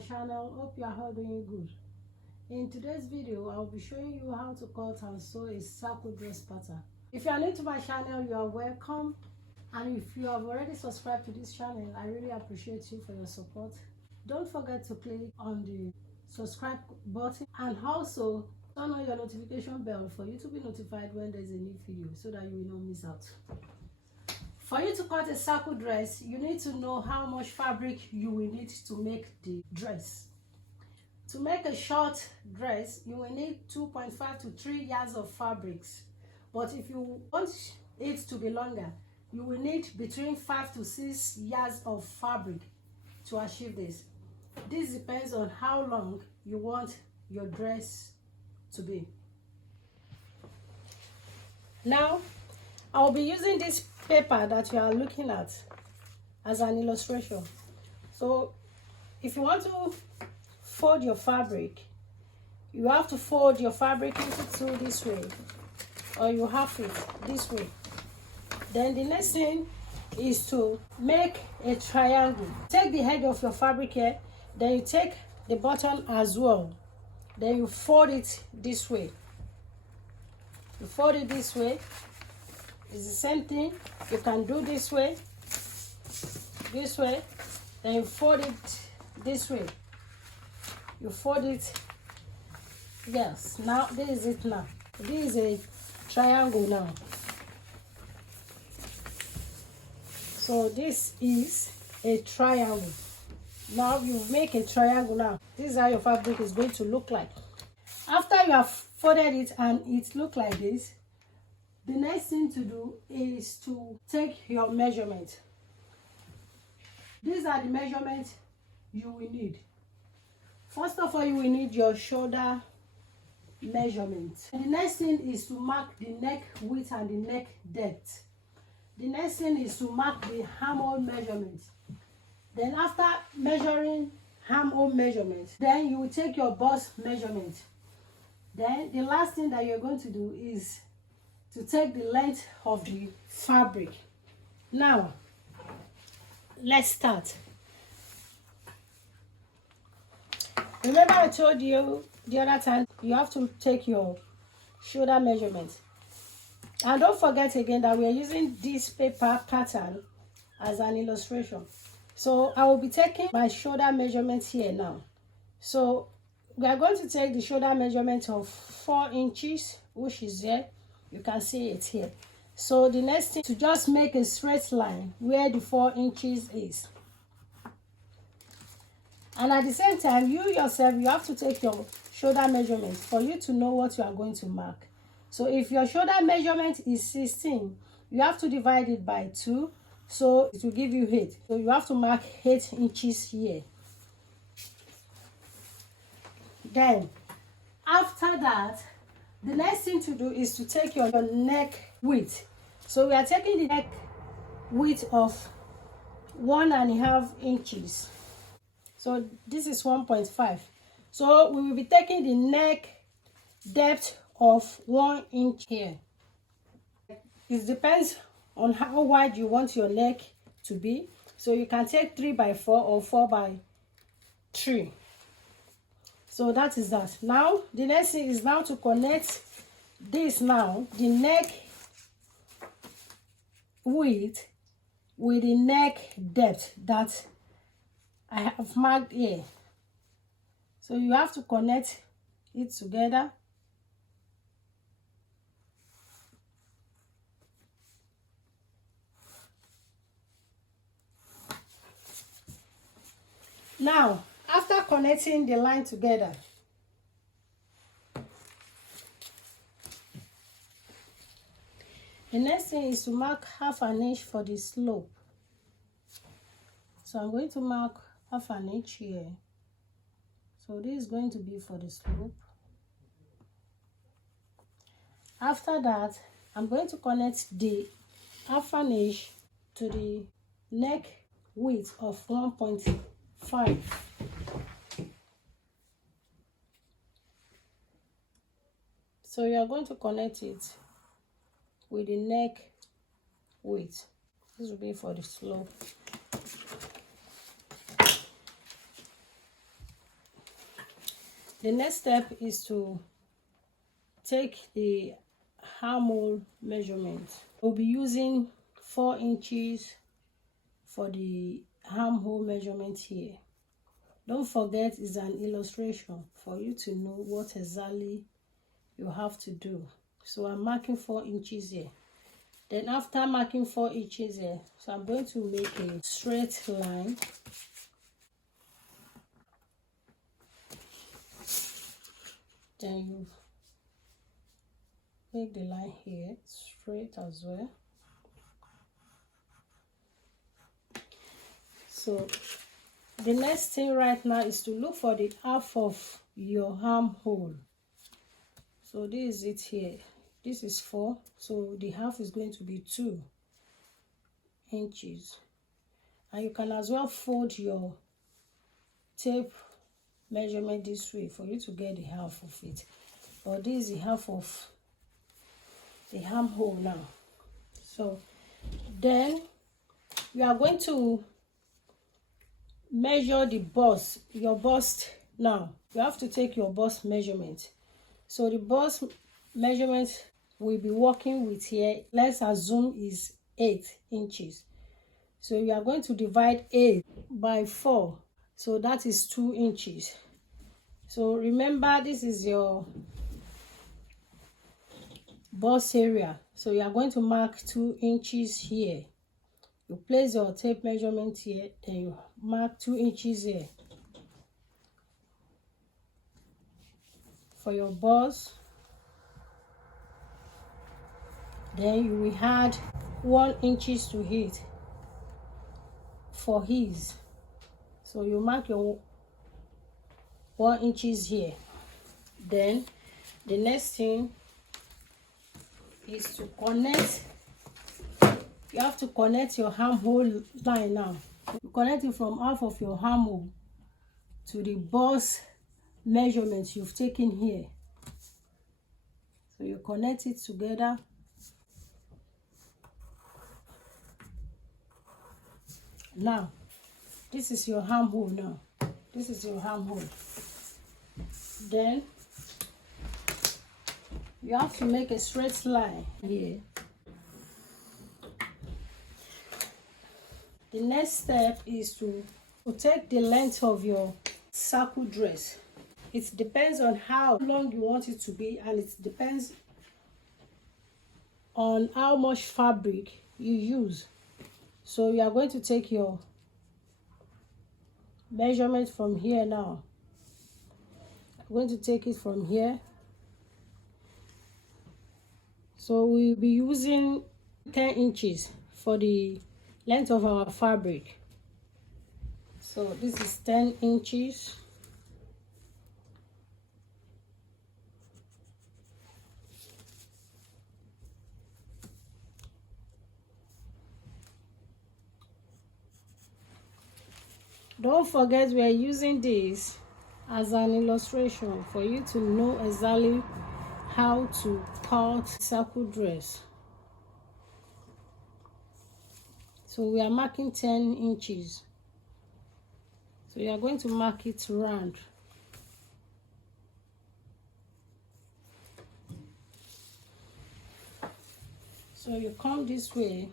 channel. Hope you are all doing good. In today's video, I'll be showing you how to cut and sew a circle dress pattern. If you are new to my channel, you are welcome, and if you have already subscribed to this channel, I really appreciate you for your support. Don't forget to click on the subscribe button and also turn on your notification bell for you to be notified when there's a new video so that you will not miss out. For you to cut a circle dress, you need to know how much fabric you will need to make the dress. To make a short dress, you will need 2.5 to 3 yards of fabrics. But if you want it to be longer, you will need between 5 to 6 yards of fabric to achieve this. This depends on how long you want your dress to be. Now, I'll be using this paper that you are looking at as an illustration. So if you want to fold your fabric, you have to fold your fabric into two this way, or you have it this way. Then the next thing is to make a triangle. Take the head of your fabric here, then you take the bottom as well, then you fold it this way. You fold it this way. It's the same thing. You can do this way, then you fold it this way. You fold it. Yes, now this is it now. This is a triangle now. So this is a triangle. Now you make a triangle now. This is how your fabric is going to look like. After you have folded it and it look like this, the next thing to do is to take your measurement. These are the measurements you will need. First of all, you will need your shoulder measurement. And the next thing is to mark the neck width and the neck depth. The next thing is to mark the armhole measurement. Then after measuring armhole measurement, then you will take your bust measurement. Then the last thing that you're going to do is to take the length of the fabric. Now, let's start. Remember I told you the other time, you have to take your shoulder measurement. And don't forget again that we are using this paper pattern as an illustration. So I will be taking my shoulder measurement here now. So we are going to take the shoulder measurement of 4 inches, which is there. You can see it here. So the next thing, to just make a straight line where the 4 inches is. And at the same time, you yourself, you have to take your shoulder measurement for you to know what you are going to mark. So if your shoulder measurement is 16, you have to divide it by 2. So it will give you 8. So you have to mark 8 inches here. Then, after that, the next thing to do is to take your neck width. So we are taking the neck width of 1.5 inches. So this is 1.5. So we will be taking the neck depth of 1 inch here. It depends on how wide you want your neck to be. So you can take 3x4 or 4x3. So that is that. Now the next thing is now to connect this now, the neck width with the neck depth that I have marked here. So you have to connect it together. Now, after connecting the line together, the next thing is to mark 1/2 inch for the slope. So I'm going to mark 1/2 inch here. So this is going to be for the slope. After that, I'm going to connect the 1/2 inch to the neck width of 1.5. So you are going to connect it with the neck width. This will be for the slope. The next step is to take the armhole measurement. We'll be using 4 inches for the armhole measurement here. Don't forget, it's an illustration for you to know what exactly you have to do. So I'm marking 4 inches here. Then after marking 4 inches here, so I'm going to make a straight line. Then you make the line here straight as well. So the next thing right now is to look for the half of your armhole. So this is it here. This is 4, so the half is going to be 2 inches. And you can as well fold your tape measurement this way for you to get the half of it. But this is the half of the armhole now. So then you are going to measure the bust, your bust now. You have to take your bust measurement. So the bust measurement we'll be working with here, let's assume, is 8 inches. So you are going to divide 8 by 4. So that is 2 inches. So remember, this is your bust area. So you are going to mark 2 inches here. You place your tape measurement here, then you mark 2 inches here for your bust. Then you will add 1 inches to it for his. So you mark your 1 inches here. Then the next thing is to connect. You have to connect your armhole line now. You connect it from half of your armhole to the bust measurements you've taken here. So you connect it together. Now, this is your armhole now. This is your armhole. Then you have to make a straight line here. The next step is to take the length of your circle dress. It depends on how long you want it to be, and it depends on how much fabric you use. So you are going to take your measurement from here now. I'm going to take it from here. So we'll be using 10 inches for the length of our fabric. So this is 10 inches. Don't forget, we are using this as an illustration for you to know exactly how to cut circle dress. So we are marking 10 inches. So you are going to mark it round. So you come this way,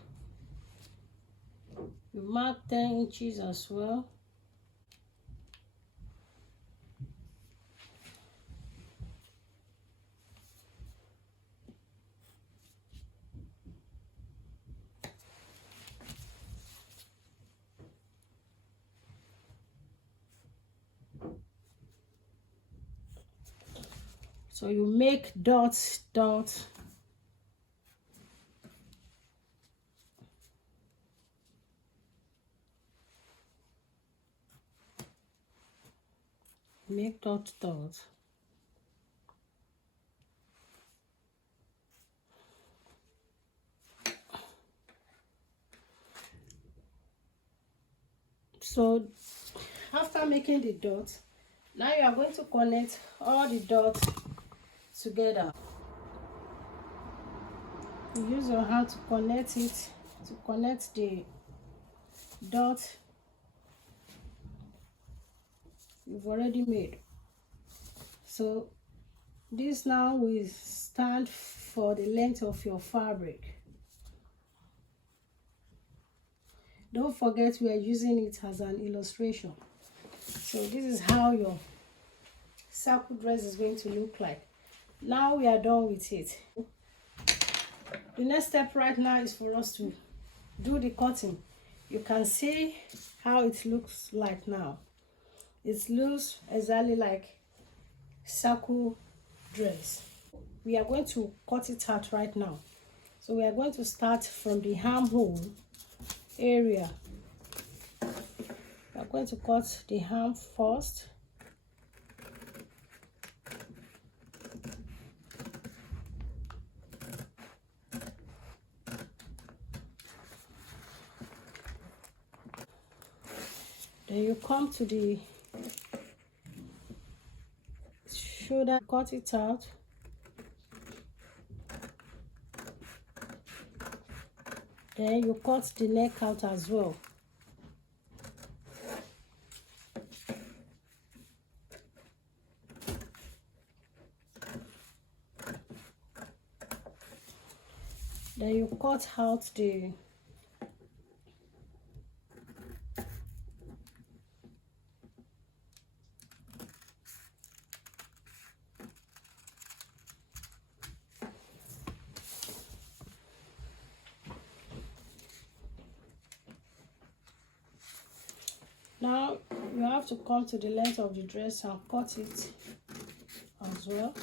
you mark 10 inches as well. So you make dots. Make dots. So after making the dots, now you are going to connect all the dots together. You use your hand to connect it, to connect the dot you've already made. So this now will stand for the length of your fabric. Don't forget we are using it as an illustration. So this is how your circle dress is going to look like. Now we are done with it. The next step right now is for us to do the cutting. You can see how it looks like now. It looks exactly like circle dress. We are going to cut it out right now. So we are going to start from the armhole area. We are going to cut the arm first. Then you come to the shoulder, cut it out. Then you cut the neck out as well. Then you cut out the now you have to come to the length of the dress and cut it as well.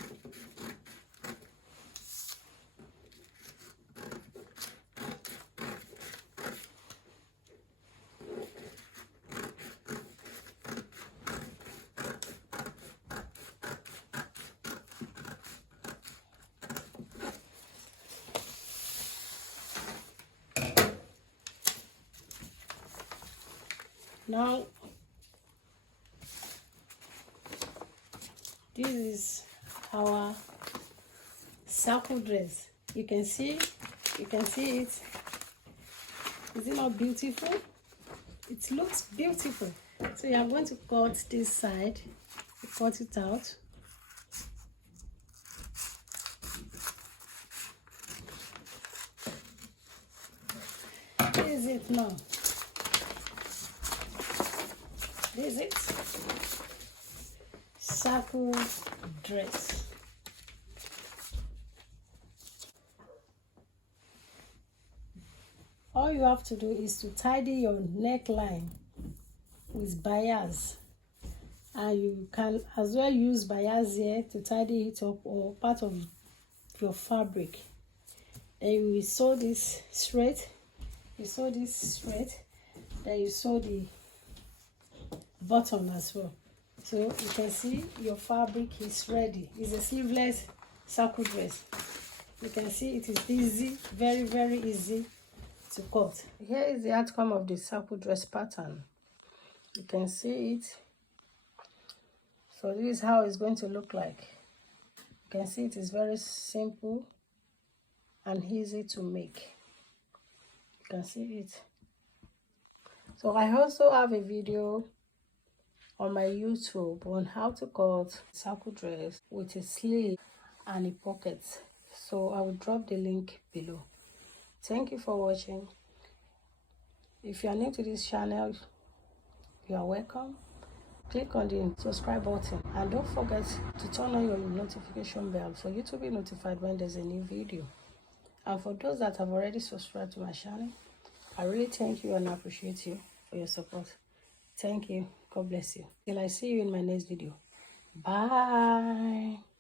Now this is our circle dress. You can see it. Is it not beautiful? It looks beautiful. So you are going to cut this side, cut it out. This is it now. This is it. Circle dress. All you have to do is to tidy your neckline with bias, and you can as well use bias here to tidy it up, or part of your fabric. Then you will sew this straight. You sew this straight. Then you sew the button as well. So you can see your fabric is ready. It's a sleeveless circle dress. You can see it is easy, very easy to cut. Here is the outcome of the circle dress pattern. You can see it. So this is how it's going to look like. You can see it is very simple and easy to make. You can see it. So I also have a video on my YouTube on how to cut circle dress with a sleeve and a pocket. So I will drop the link below. Thank you for watching. If you are new to this channel, you are welcome. Click on the subscribe button and don't forget to turn on your notification bell for you to be notified when there's a new video. And for those that have already subscribed to my channel, I really thank you and appreciate you for your support. Thank you. God bless you. Till I see you in my next video. Bye.